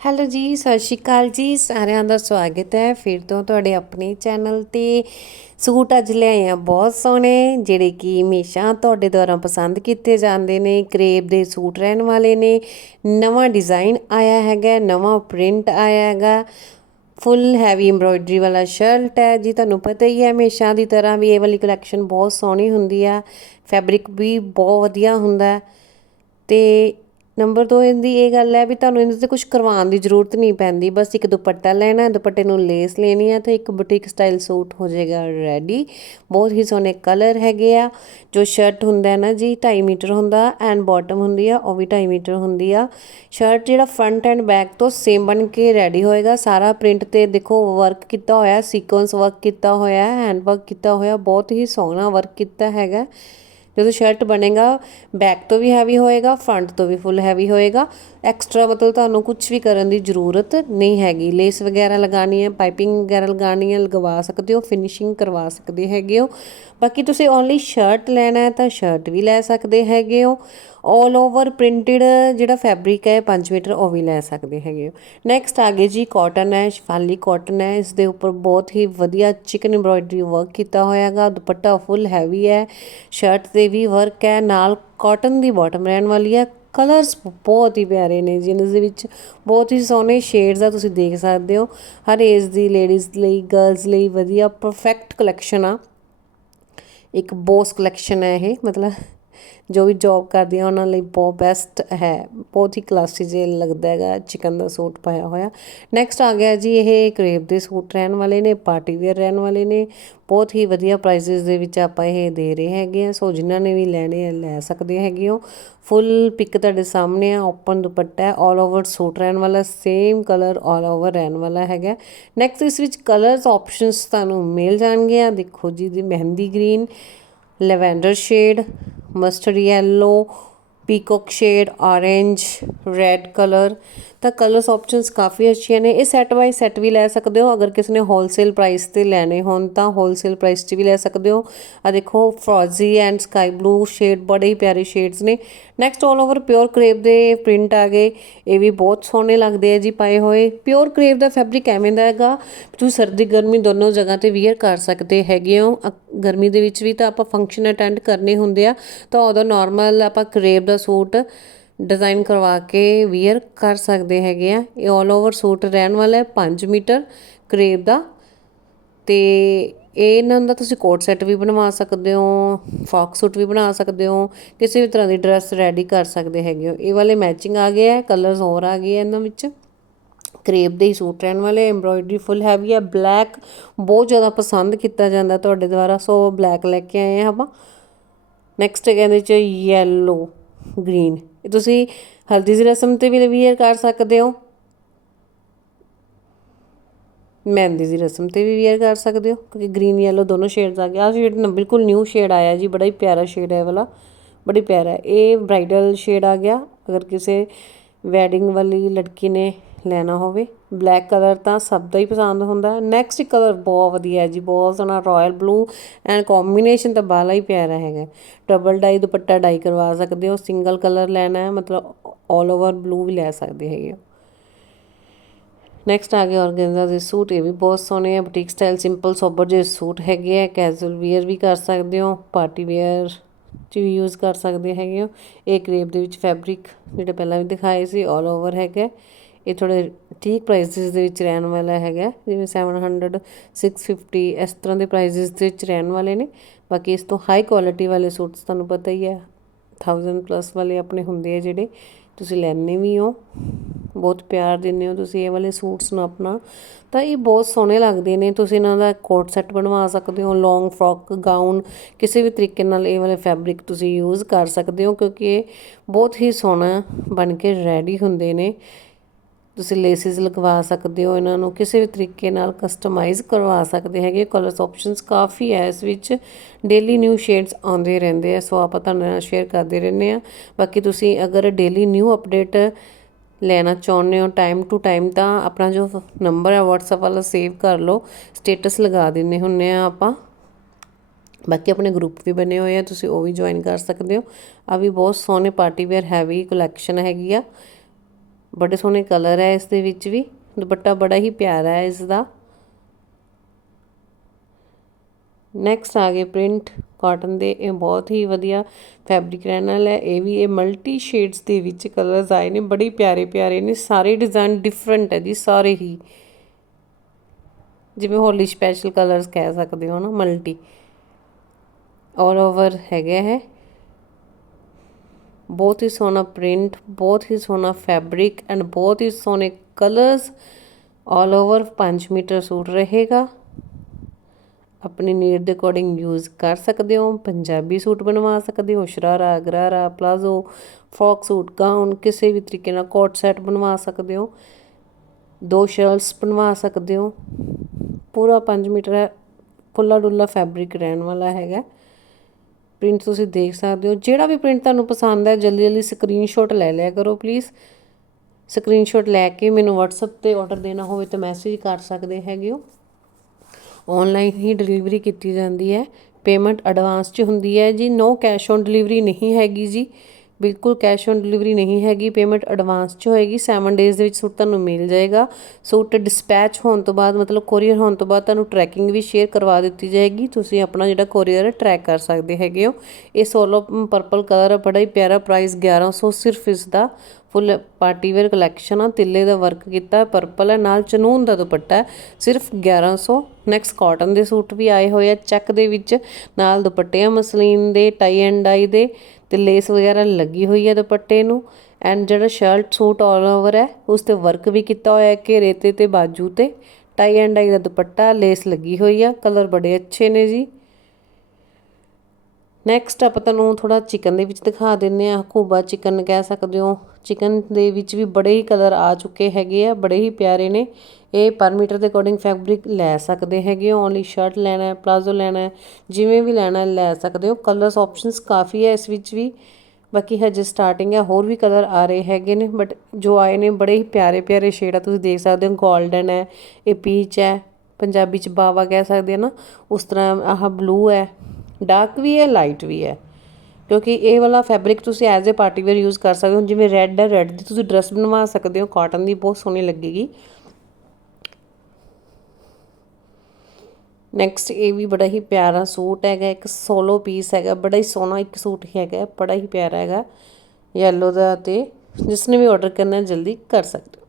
Hello ਜੀ, ਸਤਿ ਸ਼੍ਰੀ ਅਕਾਲ ਜੀ। ਸਾਰਿਆਂ ਦਾ ਸਵਾਗਤ ਹੈ। ਫਿਰ ਤੋਂ ਤੁਹਾਡੇ ਆਪਣੇ ਚੈਨਲ ਤੇ ਸੂਟ ਅੱਜ ਲਿਆਏ ਆ ਬਹੁਤ ਸੋਹਣੇ, ਜਿਹੜੇ ਕਿ ਹਮੇਸ਼ਾ ਤੁਹਾਡੇ ਦੁਆਰਾ ਪਸੰਦ ਕੀਤੇ ਜਾਂਦੇ ਨੇ। ਕਰੇਪ ਦੇ ਸੂਟ ਰਹਿਣ ਵਾਲੇ ਨੇ। ਨਵਾਂ ਡਿਜ਼ਾਈਨ ਆਇਆ ਹੈਗਾ, ਨਵਾਂ ਪ੍ਰਿੰਟ ਆਇਆ ਹੈਗਾ। ਫੁੱਲ ਹੈਵੀ ਐਮਬ੍ਰੋਇਡਰੀ ਵਾਲਾ ਸ਼ਰਟ ਹੈ ਜੀ, ਤੁਹਾਨੂੰ ਪਤਾ ਹੀ ਹੈ, ਹਮੇਸ਼ਾ ਦੀ ਤਰ੍ਹਾਂ ਵੀ ਇਹ ਵਾਲੀ ਕਲੈਕਸ਼ਨ ਬਹੁਤ ਸੋਹਣੀ ਹੁੰਦੀ ਆ। ਫੈਬਰਿਕ ਵੀ ਬਹੁਤ ਵਧੀਆ ਹੁੰਦਾ। ਹੈ ਤੇ ਨੰਬਰ 2 ਇਹਦੀ ਇਹ ਗੱਲ ਹੈ ਵੀ ਤੁਹਾਨੂੰ ਇਹਦੇ ਤੇ ਕੁਝ ਕਰਵਾਉਣ ਦੀ ਜ਼ਰੂਰਤ ਨਹੀਂ ਪੈਂਦੀ। ਬਸ ਇੱਕ ਦੁਪੱਟਾ ਲੈਣਾ ਹੈ ਦੁਪੱਟੇ ਨੂੰ ਲੇਸ ਲੈਣੀ ਹੈ ਤੇ ਇੱਕ ਬੁਟੀਕ ਸਟਾਈਲ ਸੂਟ ਹੋ ਜਾਏਗਾ ਰੈਡੀ ਬਹੁਤ ਹੀ ਸੋਹਣੇ ਕਲਰ ਹੈਗੇ ਆ। ਜੋ ਸ਼ਰਟ ਹੁੰਦਾ ਨਾ ਜੀ 2.5 ਮੀਟਰ ਹੁੰਦਾ ਐਂਡ ਬਾਟਮ ਹੁੰਦੀ ਆ, ਉਹ ਵੀ 2.5 ਮੀਟਰ ਹੁੰਦੀ ਆ। ਸ਼ਰਟ ਜਿਹੜਾ ਫਰੰਟ ਐਂਡ ਬੈਕ ਤੋਂ ਸੇਮ ਬਣ ਕੇ ਰੈਡੀ ਹੋਏਗਾ। ਸਾਰਾ ਪ੍ਰਿੰਟ ਤੇ ਦੇਖੋ ਵਰਕ ਕੀਤਾ ਹੋਇਆ ਸੀਕੁਐਂਸ ਵਰਕ ਕੀਤਾ ਹੋਇਆ ਹੈਂਡ ਵਰਕ ਕੀਤਾ ਹੋਇਆ, ਬਹੁਤ ਹੀ ਸੋਹਣਾ ਵਰਕ ਕੀਤਾ ਹੈਗਾ। ਜਦੋਂ ਸ਼ਰਟ ਬਣੇਗਾ ਬੈਕ ਤੋਂ ਵੀ ਹੈਵੀ ਹੋਏਗਾ ਫਰੰਟ ਤੋਂ ਵੀ ਫੁੱਲ ਹੈਵੀ ਹੋਏਗਾ। ਐਕਸਟਰਾ ਮਤਲਬ ਤੁਹਾਨੂੰ ਕੁਝ ਵੀ ਕਰਨ ਦੀ ਜ਼ਰੂਰਤ ਨਹੀਂ ਹੈਗੀ। ਲੇਸ ਵਗੈਰਾ ਲਗਾਣੀ ਹੈ ਪਾਈਪਿੰਗ ਵਗੈਰਾ ਲਗਾਣੀ ਹੈ, ਲਗਵਾ ਸਕਦੇ ਹੋ ਫਿਨਿਸ਼ਿੰਗ ਕਰਵਾ ਸਕਦੇ ਹੈਗੇ ਹੋ। ਬਾਕੀ ਤੁਸੀਂ ਓਨਲੀ ਸ਼ਰਟ ਲੈਣਾ ਹੈ ਤਾਂ ਸ਼ਰਟ ਵੀ ਲੈ ਸਕਦੇ ਹੈਗੇ ਹੋ। 올 ਓਵਰ ਪ੍ਰਿੰਟਡ ਜਿਹੜਾ ਫੈਬਰਿਕ ਹੈ 5 ਮੀਟਰ ਉਹ ਵੀ ਲੈ ਸਕਦੇ ਹੈਗੇ ਹੋ। ਨੈਕਸਟ ਆਗੇ ਜੀ ਕਾਟਨ ਹੈ ਸ਼ਫਾਲੀ ਕਾਟਨ ਹੈ ਇਸ ਦੇ ਉੱਪਰ ਬਹੁਤ ਹੀ ਵਧੀਆ ਚਿਕਨ ਐਮਬ੍ਰੋਇਡਰੀ ਵਰਕ ਕੀਤਾ ਹੋਇਆ ਹੈਗਾ ਦੁਪੱਟਾ ਫੁੱਲ ਹੈਵੀ ਹੈ। ਸ਼ਰਟ ਦੇ ਵੀ ਵਰਕ ਹੈ, ਨਾਲ ਕਾਟਨ ਦੀ ਬਾਟਮ ਰਹਿਣ ਵਾਲੀ ਹੈ। ਕਲਰਸ ਬਹੁਤ ਹੀ ਪਿਆਰੇ ਨੇ ਜੀ ਇਹਨਾਂ ਦੇ ਵਿੱਚ ਬਹੁਤ ਹੀ ਸੋਹਣੇ ਸ਼ੇਡਸ ਆ, ਤੁਸੀਂ ਦੇਖ ਸਕਦੇ ਹੋ। ਹਰ ਏਜ ਦੀ ਲੇਡੀਜ਼ ਲਈ ਗਰਲਸ ਲਈ ਵਧੀਆ ਪਰਫੈਕਟ ਕਲੈਕਸ਼ਨ ਆ। ਇੱਕ ਬੋਸ ਕਲੈਕਸ਼ਨ ਹੈ ਇਹ, ਮਤਲਬ ਜੋ ਵੀ ਜੌਬ ਕਰਦੀਆਂ, ਉਹਨਾਂ ਲਈ ਬਹੁਤ ਬੈਸਟ ਹੈ। ਬਹੁਤ ਹੀ ਕਲਾਸੀ ਜੇ ਲੱਗਦਾ ਹੈਗਾ ਚਿਕਨ ਦਾ ਸੂਟ ਪਾਇਆ ਹੋਇਆ। ਨੈਕਸਟ ਆ ਗਿਆ ਜੀ, ਇਹ ਕਰੇਪ ਦੇ ਸੂਟ ਰਹਿਣ ਵਾਲੇ ਨੇ ਪਾਰਟੀ ਵੇਅਰ ਰਹਿਣ ਵਾਲੇ ਨੇ। ਬਹੁਤ ਹੀ ਵਧੀਆ ਪ੍ਰਾਈਸਸ ਦੇ ਵਿੱਚ ਆਪਾਂ ਇਹ ਦੇ ਰਹੇ ਹੈਗੇ ਆ ਸੋ ਜਿਨ੍ਹਾਂ ਨੇ ਵੀ ਲੈਣੇ ਆ, ਲੈ ਸਕਦੇ ਹੈਗੇ ਹੋ। ਫੁੱਲ ਪਿਕ ਤੁਹਾਡੇ ਸਾਹਮਣੇ ਆ ਓਪਨ ਦੁਪੱਟਾ ਹੈ 올 ਓਵਰ ਸੂਟ ਰਹਿਣ ਵਾਲਾ ਸੇਮ ਕਲਰ 올 ਓਵਰ ਰਹਿਣ ਵਾਲਾ ਹੈਗਾ। ਨੈਕਸਟ ਇਸ ਵਿੱਚ ਕਲਰਸ ਆਪਸ਼ਨਸ ਤੁਹਾਨੂੰ ਮਿਲ ਜਾਣਗੇ। ਆ ਦੇਖੋ ਜੀ ਦੀ mehndi green lavender shade mustard yellow peacock shade orange red colour ਤਾਂ ਕਲਰਸ ਆਪਸ਼ਨਸ ਕਾਫੀ ਅੱਛੀਆਂ ਨੇ। ਇਹ ਸੈੱਟ ਬਾਈ ਸੈੱਟ ਵੀ ਲੈ ਸਕਦੇ ਹੋ। ਅਗਰ ਕਿਸੇ ਨੇ ਹੋਲਸੇਲ ਪ੍ਰਾਈਸ ਤੇ ਲੈਣੇ ਹੋਣ ਤਾਂ ਹੋਲਸੇਲ ਪ੍ਰਾਈਸ 'ਚ ਵੀ ਲੈ ਸਕਦੇ ਹੋ। ਆ ਦੇਖੋ ਫਰੋਜ਼ੀ ਐਂਡ ਸਕਾਈ ਬਲੂ ਸ਼ੇਡ ਬੜੇ ਹੀ ਪਿਆਰੇ ਸ਼ੇਡਸ ਨੇ। Next all over pure crepe ਦੇ ਪ੍ਰਿੰਟ ਆ ਗਏ। ਇਹ ਵੀ ਬਹੁਤ ਸੋਹਣੇ ਲੱਗਦੇ ਆ ਜੀ ਪਾਏ ਹੋਏ। ਪਿਓਰ ਕਰੇਪ ਦਾ ਫੈਬਰਿਕ ਐਵੇਂ ਦਾ ਹੈਗਾ ਤੁਸੀਂ ਸਰਦੀ ਗਰਮੀ ਦੋਨੋਂ ਜਗ੍ਹਾ ਤੇ ਵੀਅਰ ਕਰ ਸਕਦੇ ਹੈਗੇ ਹੋ। ਗਰਮੀ ਦੇ ਵਿੱਚ ਵੀ ਤਾਂ ਆਪਾਂ ਫੰਕਸ਼ਨ ਅਟੈਂਡ ਕਰਨੇ ਹੁੰਦੇ ਆ। ਤਾਂ ਉਦੋਂ ਨਾਰਮਲ ਆਪਾਂ ਕਰੇਪ ਦਾ ਸੂਟ ਡਿਜ਼ਾਈਨ ਕਰਵਾ ਕੇ ਵੀਅਰ ਕਰ ਸਕਦੇ ਹੈਗੇ ਆ। ਇਹ 올 ਓਵਰ ਸੂਟ ਰਹਿਣ ਵਾਲਾ ਹੈ 5 ਮੀਟਰ ਕਰੇਬ ਦਾ। ਤੇ ਇਹਨਾਂ ਦਾ ਤੁਸੀਂ ਕੋਟ ਸੈੱਟ ਵੀ ਬਣਵਾ ਸਕਦੇ ਹੋ ਫੌਕ ਸੂਟ ਵੀ ਬਣਾ ਸਕਦੇ ਹੋ, ਕਿਸੇ ਵੀ ਤਰ੍ਹਾਂ ਦੀ ਡਰੈਸ ਰੈਡੀ ਕਰ ਸਕਦੇ ਹੈਗੇ ਹੋ। ਇਹ ਵਾਲੇ ਮੈਚਿੰਗ ਆ ਗਏ ਆ ਕਲਰਸ ਹੋਰ ਆ ਗਏ ਇਹਨਾਂ ਵਿੱਚ। ਕਰੇਪ ਦੇ ਹੀ ਸੂਟ ਰਹਿਣ ਵਾਲੇ ਐਮਬ੍ਰੋਇਡਰੀ ਫੁੱਲ ਹੈਵੀ ਹੈ ਬਲੈਕ ਬਹੁਤ ਜ਼ਿਆਦਾ ਪਸੰਦ ਕੀਤਾ ਜਾਂਦਾ ਤੁਹਾਡੇ ਦੁਆਰਾ, ਸੋ ਬਲੈਕ ਲੈ ਕੇ ਆਏ ਹਾਂ ਆਪਾਂ। ਨੈਕਸਟ ਹੈਗਾ ਇਹਦੇ ਚ ਯੈਲੋ ਗ੍ਰੀਨ ਤੁਸੀਂ ਹਲਦੀ ਦੀ ਰਸਮ ਤੇ ਵੀ ਵੀਅਰ ਕਰ ਸਕਦੇ ਹੋ। ਮਹਿੰਦੀ ਦੀ ਰਸਮ ਤੇ ਵੀ ਵੀਅਰ ਕਰ ਸਕਦੇ ਹੋ, ਕਿਉਂਕਿ ਗ੍ਰੀਨ ਯੈਲੋ ਦੋਨੋਂ ਸ਼ੇਡਸ ਆ ਗਏ। ਆ ਸ਼ੇਡ ਨਾ ਬਿਲਕੁਲ ਨਿਊ ਸ਼ੇਡ ਆਇਆ ਜੀ, ਬੜਾ ਹੀ ਪਿਆਰਾ ਸ਼ੇਡ ਹੈ ਵਾਲਾ, ਬੜੀ ਪਿਆਰਾ ਇਹ ਬ੍ਰਾਈਡਲ ਸ਼ੇਡ ਆ ਗਿਆ। ਅਗਰ ਕਿਸੇ ਵੈਡਿੰਗ ਵਾਲੀ ਲੜਕੀ ਨੇ ਲੈਣਾ ਹੋਵੇ। ਬਲੈਕ ਕਲਰ ਤਾਂ ਸਭ ਦਾ ਹੀ ਪਸੰਦ ਹੁੰਦਾ। ਨੈਕਸਟ ਕਲਰ ਬਹੁਤ ਵਧੀਆ ਹੈ ਜੀ, ਬਹੁਤ ਸੋਹਣਾ ਰਾਇਲ ਬਲੂ ਐਂਡ ਕੰਬੀਨੇਸ਼ਨ ਤਾਂ ਬਾਲਾ ਹੀ ਪਿਆਰਾ ਹੈਗਾ। ਡਬਲ ਡਾਈ ਦੁਪੱਟਾ ਡਾਈ ਕਰਵਾ ਸਕਦੇ ਹੋ ਸਿੰਗਲ ਕਲਰ ਲੈਣਾ ਹੈ, ਮਤਲਬ 올 ਓਵਰ ਬਲੂ ਵੀ ਲੈ ਸਕਦੇ ਹੈਗੇ ਨੈਕਸਟ ਆ ਗਿਆ ਆਰਗੈਂਜ਼ਾ ਦੇ ਸੂਟ, ਇਹ ਵੀ ਬਹੁਤ ਸੋਹਣੇ ਆ ਬੁਟੀਕ ਸਟਾਈਲ ਸਿੰਪਲ ਸੋਬਰ ਜਿਹੇ ਸੂਟ ਹੈਗੇ ਆ ਕੈਜੂਅਲ ਵੇਅਰ ਵੀ ਕਰ ਸਕਦੇ ਹੋ ਪਾਰਟੀ ਵੇਅਰ ਚ ਵੀ ਯੂਜ਼ ਕਰ ਸਕਦੇ ਹੈਗੇ ਹੋ। ਇਹ ਕਰੇਪ ਦੇ ਵਿੱਚ ਫੈਬਰਿਕ ਜਿਹੜੇ ਪਹਿਲਾਂ ਵੀ ਦਿਖਾਏ ਸੀ 올 ਓਵਰ ਹੈਗਾ। ਇਹ ਥੋੜੇ ਠੀਕ ਪ੍ਰਾਈਸਿਸ ਦੇ ਵਿੱਚ ਰਹਿਣ ਵਾਲਾ ਹੈਗਾ। ਜਿਵੇਂ 700 650 ਇਸ ਤਰ੍ਹਾਂ ਦੇ ਪ੍ਰਾਈਸਿਸ ਦੇ ਵਿੱਚ ਰਹਿਣ ਵਾਲੇ ਨੇ। ਬਾਕੀ ਇਸ ਤੋਂ ਹਾਈ ਕੁਆਲਿਟੀ ਵਾਲੇ ਸੂਟਸ ਤੁਹਾਨੂੰ ਪਤਾ ਹੀ ਹੈ। 1000 ਪਲੱਸ ਵਾਲੇ ਆਪਣੇ ਹੁੰਦੇ ਆ ਜਿਹੜੇ। ਤੁਸੀਂ ਲੈਣੇ ਵੀ ਹੋ। ਬਹੁਤ ਪਿਆਰ ਦਿੰਦੇ ਹੋ ਤੁਸੀਂ ਇਹ ਵਾਲੇ ਸੂਟਸ ਨੂੰ ਆਪਣਾ। ਤਾਂ ਇਹ ਬਹੁਤ ਸੋਹਣੇ ਲੱਗਦੇ ਨੇ। ਤੁਸੀਂ ਇਹਨਾਂ ਦਾ ਕੋਟ ਸੈੱਟ ਬਣਵਾ ਸਕਦੇ ਹੋ ਲੌਂਗ ਫਰੋਕ ਗਾਊਨ ਕਿਸੇ ਵੀ ਤਰੀਕੇ ਨਾਲ ਇਹ ਵਾਲੇ ਫੈਬਰਿਕ ਤੁਸੀਂ ਯੂਜ਼ ਕਰ ਸਕਦੇ ਹੋ। ਕਿਉਂਕਿ ਇਹ ਬਹੁਤ ਹੀ ਸੋਹਣਾ ਬਣ ਕੇ ਰੈਡੀ ਹੁੰਦੇ ਨੇ। ਤੁਸੀਂ ਲੇਸਿਸ ਲਗਵਾ ਸਕਦੇ ਹੋ, ਇਹਨਾਂ ਨੂੰ ਕਿਸੇ ਵੀ ਤਰੀਕੇ ਨਾਲ ਕਸਟਮਾਈਜ਼ ਕਰਵਾ ਸਕਦੇ ਹੈਗੇ। ਕਲਰਸ ਆਪਸ਼ਨਸ ਕਾਫੀ ਹੈ, ਇਸ ਵਿੱਚ ਡੇਲੀ ਨਿਊ ਸ਼ੇਡਸ ਆਉਂਦੇ ਰਹਿੰਦੇ ਆ, ਸੋ ਆਪਾਂ ਤੁਹਾਨੂੰ ਨਾਲ ਸ਼ੇਅਰ ਕਰਦੇ ਰਹਿੰਦੇ ਆ ਬਾਕੀ ਤੁਸੀਂ ਅਗਰ ਡੇਲੀ ਨਿਊ ਅਪਡੇਟ ਲੈਣਾ ਚਾਹੁੰਦੇ ਹੋ ਟਾਈਮ ਟੂ ਟਾਈਮ ਤਾਂ ਆਪਣਾ ਜੋ ਨੰਬਰ ਹੈ, WhatsApp ਵਾਲਾ ਸੇਵ ਕਰ ਲਓ ਸਟੇਟਸ ਲਗਾ ਦਿੰਨੇ ਹੁੰਨੇ ਆ ਆਪਾਂ। ਬਾਕੀ ਆਪਣੇ ਗਰੁੱਪ ਵੀ ਬਣੇ ਹੋਏ ਆ, ਤੁਸੀਂ ਉਹ ਵੀ ਜੁਆਇਨ ਕਰ ਸਕਦੇ ਹੋ। ਆ ਵੀ ਬਹੁਤ ਸੋਹਣੇ ਪਾਰਟੀ ਵੇਅਰ ਹੈਵੀ ਕਲੈਕਸ਼ਨ ਹੈਗੀ ਆ। ਬੜੇ ਸੋਹਣੇ ਕਲਰ ਹੈ ਇਸ ਦੇ ਵਿੱਚ ਵੀ। ਦੁਪੱਟਾ ਬੜਾ ਹੀ ਪਿਆਰਾ ਹੈ ਇਸ ਦਾ। ਨੈਕਸਟ ਆ ਗਏ ਪ੍ਰਿੰਟ ਕਾਟਨ ਦੇ। ਇਹ ਬਹੁਤ ਹੀ ਵਧੀਆ ਫੈਬਰਿਕ ਰਹਿਣ ਵਾਲਾ ਹੈ। ਇਹ ਵੀ ਇਹ ਮਲਟੀ ਸ਼ੇਡਸ ਦੇ ਵਿੱਚ ਕਲਰਸ ਆਏ ਨੇ। ਬੜੇ ਪਿਆਰੇ ਪਿਆਰੇ ਨੇ। ਸਾਰੇ ਡਿਜ਼ਾਈਨ ਡਿਫਰੈਂਟ ਹੈ ਜੀ, ਸਾਰੇ ਹੀ। ਜਿਵੇਂ ਹੋਲੀ ਸਪੈਸ਼ਲ ਕਲਰਸ ਕਹਿ ਸਕਦੇ ਹੋ ਨਾ ਮਲਟੀ ਆਲ ਓਵਰ ਹੈਗਾ ਹੈ ਬਹੁਤ ਹੀ ਸੋਹਣਾ ਪ੍ਰਿੰਟ, ਬਹੁਤ ਹੀ ਸੋਹਣਾ ਫੈਬਰਿਕ ਐਂਡ ਬਹੁਤ ਹੀ ਸੋਹਣੇ colours all over 5 metre suit ਰਹੇਗਾ। ਆਪਣੀ ਨੀਡ ਦੇ ਅਕੋਰਡਿੰਗ ਯੂਜ਼ ਕਰ ਸਕਦੇ ਹੋ, ਪੰਜਾਬੀ ਸੂਟ ਬਣਵਾ ਸਕਦੇ ਹੋ, sharara gharara palazzo frock suit gown ਕਿਸੇ ਵੀ ਤਰੀਕੇ ਨਾਲ ਕੋਟ ਸੈਟ ਬਣਵਾ ਸਕਦੇ ਹੋ, ਦੋ ਸ਼ਰਲਸ ਬਣਵਾ ਸਕਦੇ ਹੋ। ਪੂਰਾ 5 ਮੀਟਰ ਹੈ ਖੁੱਲਾ ਡੁੱਲਾ ਫੈਬਰਿਕ ਰਹਿਣ ਵਾਲਾ ਹੈਗਾ। ਪ੍ਰਿੰਟ ਤੁਸੀਂ ਦੇਖ ਸਕਦੇ ਹੋ। ਜਿਹੜਾ ਵੀ ਪ੍ਰਿੰਟ ਤੁਹਾਨੂੰ ਪਸੰਦ ਹੈ, ਜਲਦੀ ਜਲਦੀ ਸਕਰੀਨਸ਼ਾਟ ਲੈ ਲਿਆ ਕਰੋ ਪਲੀਜ਼ ਸਕਰੀਨਸ਼ਾਟ ਲੈ ਕੇ ਮੈਨੂੰ WhatsApp ਤੇ ਆਰਡਰ ਦੇਣਾ ਹੋਵੇ ਤਾਂ ਮੈਸੇਜ ਕਰ ਸਕਦੇ ਹੈਗੇ ਹੋ। ਆਨਲਾਈਨ ਹੀ ਡਿਲੀਵਰੀ ਕੀਤੀ ਜਾਂਦੀ ਹੈ। ਪੇਮੈਂਟ ਐਡਵਾਂਸ 'ਚ ਹੁੰਦੀ ਹੈ ਜੀ। ਨੋ ਕੈਸ਼ ਔਨ ਡਿਲੀਵਰੀ ਨਹੀਂ ਹੈਗੀ ਜੀ। ਬਿਲਕੁਲ ਕੈਸ਼ ਔਨ ਡਿਲੀਵਰੀ ਨਹੀਂ ਹੈਗੀ, ਪੇਮੈਂਟ ਐਡਵਾਂਸ 'ਚ ਹੋਏਗੀ 7 ਡੇਜ਼ ਦੇ ਵਿੱਚ ਸੂਟ ਤੁਹਾਨੂੰ ਮਿਲ ਜਾਏਗਾ। ਸੂਟ ਡਿਸਪੈਚ ਹੋਣ ਤੋਂ ਬਾਅਦ, ਮਤਲਬ ਕੋਰੀਅਰ ਹੋਣ ਤੋਂ ਬਾਅਦ ਤੁਹਾਨੂੰ ਟਰੈਕਿੰਗ ਵੀ ਸ਼ੇਅਰ ਕਰਵਾ ਦਿੱਤੀ ਜਾਏਗੀ, ਤੁਸੀਂ ਆਪਣਾ ਜਿਹੜਾ ਕੋਰੀਅਰ ਹੈ ਟਰੈਕ ਕਰ ਸਕਦੇ ਹੈਗੇ ਹੋ। ਇਹ ਸੋਲੋ ਪਰਪਲ ਕਲਰ ਹੈ ਬੜਾ ਹੀ ਪਿਆਰਾ ਪ੍ਰਾਈਸ 1100 ਸਿਰਫ ਇਸ ਦਾ ਫੁੱਲ ਪਾਰਟੀ ਵੇਅਰ ਕਲੈਕਸ਼ਨ ਆ, ਤਿੱਲੇ ਦਾ ਵਰਕ ਕੀਤਾ ਪਰਪਲ ਹੈ, ਨਾਲ ਚਨੂਨ ਦਾ ਦੁਪੱਟਾ ਹੈ, ਸਿਰਫ 1100 ਨੈਕਸਟ ਕਾਟਨ ਦੇ ਸੂਟ ਵੀ ਆਏ ਹੋਏ ਆ ਚੈੱਕ ਦੇ ਵਿੱਚ, ਨਾਲ ਦੁਪੱਟੇ ਆ, ਮਸਲੀਨ ਦੇ ਟਾਈ ਐਂਡ ਡਾਈ ਦੇ। ਤੇ ਲੇਸ ਵਗੈਰਾ ਲੱਗੀ ਹੋਈ ਹੈ ਦੁਪੱਟੇ ਨੂੰ ਐਂਡ ਜਿਹੜਾ ਸ਼ਰਟ ਸੂਟ ਆਲ ਓਵਰ ਹੈ, ਉਸ ਤੇ ਵਰਕ ਵੀ ਕੀਤਾ ਹੋਇਆ ਹੈ ਘੇਰੇ ਤੇ ਤੇ ਬਾਜੂ ਤੇ ਟਾਈ ਐਂਡ ਡਾਈ ਦਾ ਦੁਪੱਟਾ ਲੇਸ ਲੱਗੀ ਹੋਈ ਆ ਕਲਰ ਬੜੇ ਅੱਛੇ ਨੇ ਜੀ। ਨੈਕਸਟ ਆਪਾਂ ਤੁਹਾਨੂੰ ਥੋੜਾ ਚਿਕਨ ਦੇ ਵਿੱਚ ਦਿਖਾ ਦਿੰਨੇ ਆ ਖੂਬਾ ਚਿਕਨ ਕਹਿ ਸਕਦੇ ਹੋ। ਚਿਕਨ ਦੇ ਵਿੱਚ ਵੀ ਬੜੇ ਹੀ ਕਲਰ ਆ ਚੁੱਕੇ ਹੈਗੇ ਆ, ਬੜੇ ਹੀ ਪਿਆਰੇ ਨੇ। ਇਹ ਪਰ ਮੀਟਰ ਦੇ ਅਕੋਰਡਿੰਗ ਫੈਬਰਿਕ ਲੈ ਸਕਦੇ ਹੈਗੇ ਹੋ ਓਨਲੀ ਸ਼ਰਟ ਲੈਣਾ ਹੈ ਪਲਾਜ਼ੋ ਲੈਣਾ ਹੈ, ਜਿਵੇਂ ਵੀ ਲੈਣਾ ਲੈ ਸਕਦੇ ਹੋ। ਕਲਰਸ ਆਪਸ਼ਨਸ ਕਾਫੀ ਹੈ ਇਸ ਵਿੱਚ ਵੀ। ਬਾਕੀ ਹਜੇ ਸਟਾਰਟਿੰਗ ਹੈ ਹੋਰ ਵੀ ਕਲਰ ਆ ਰਹੇ ਹੈਗੇ ਨੇ। ਬਟ ਜੋ ਆਏ ਨੇ, ਬੜੇ ਹੀ ਪਿਆਰੇ ਪਿਆਰੇ ਸ਼ੇਡ ਆ। ਤੁਸੀਂ ਦੇਖ ਸਕਦੇ ਹੋ 골ਡਨ ਹੈ, ਇਹ ਪੀਚ ਹੈ, ਪੰਜਾਬੀ ਚ ਬਾਵਾ ਕਹਿ ਸਕਦੇ ਆ ਨਾ। ਉਸ ਤਰ੍ਹਾਂ ਆਹ ਬਲੂ ਹੈ। ਡਾਰਕ ਵੀ ਹੈ, ਲਾਈਟ ਵੀ ਹੈ। ਕਿਉਂਕਿ ਇਹ ਵਾਲਾ ਫੈਬਰਿਕ ਤੁਸੀਂ as a party wear use ਕਰ ਸਕਦੇ ਹੋ। ਜਿਵੇਂ ਰੈੱਡ ਹੈ, ਰੈੱਡ ਦੀ ਤੁਸੀਂ ਡਰੈਸ ਬਣਵਾ ਸਕਦੇ ਹੋ। ਕਾਟਨ ਦੀ ਬਹੁਤ ਸੋਹਣੀ ਲੱਗੇਗੀ। ਨੈਕਸਟ ਇਹ ਵੀ ਬੜਾ ਹੀ ਪਿਆਰਾ ਸੂਟ ਹੈਗਾ। ਇੱਕ ਸੋਲੋ ਪੀਸ ਹੈਗਾ। ਬੜਾ ਹੀ ਸੋਹਣਾ ਇੱਕ ਸੂਟ ਹੈਗਾ। ਬੜਾ ਹੀ ਪਿਆਰਾ ਹੈਗਾ। ਯੈਲੋ ਦਾ ਤੇ ਜਿਸ ਨੇ ਵੀ ਆਰਡਰ ਕਰਨਾ ਜਲਦੀ ਕਰ ਸਕਦੇ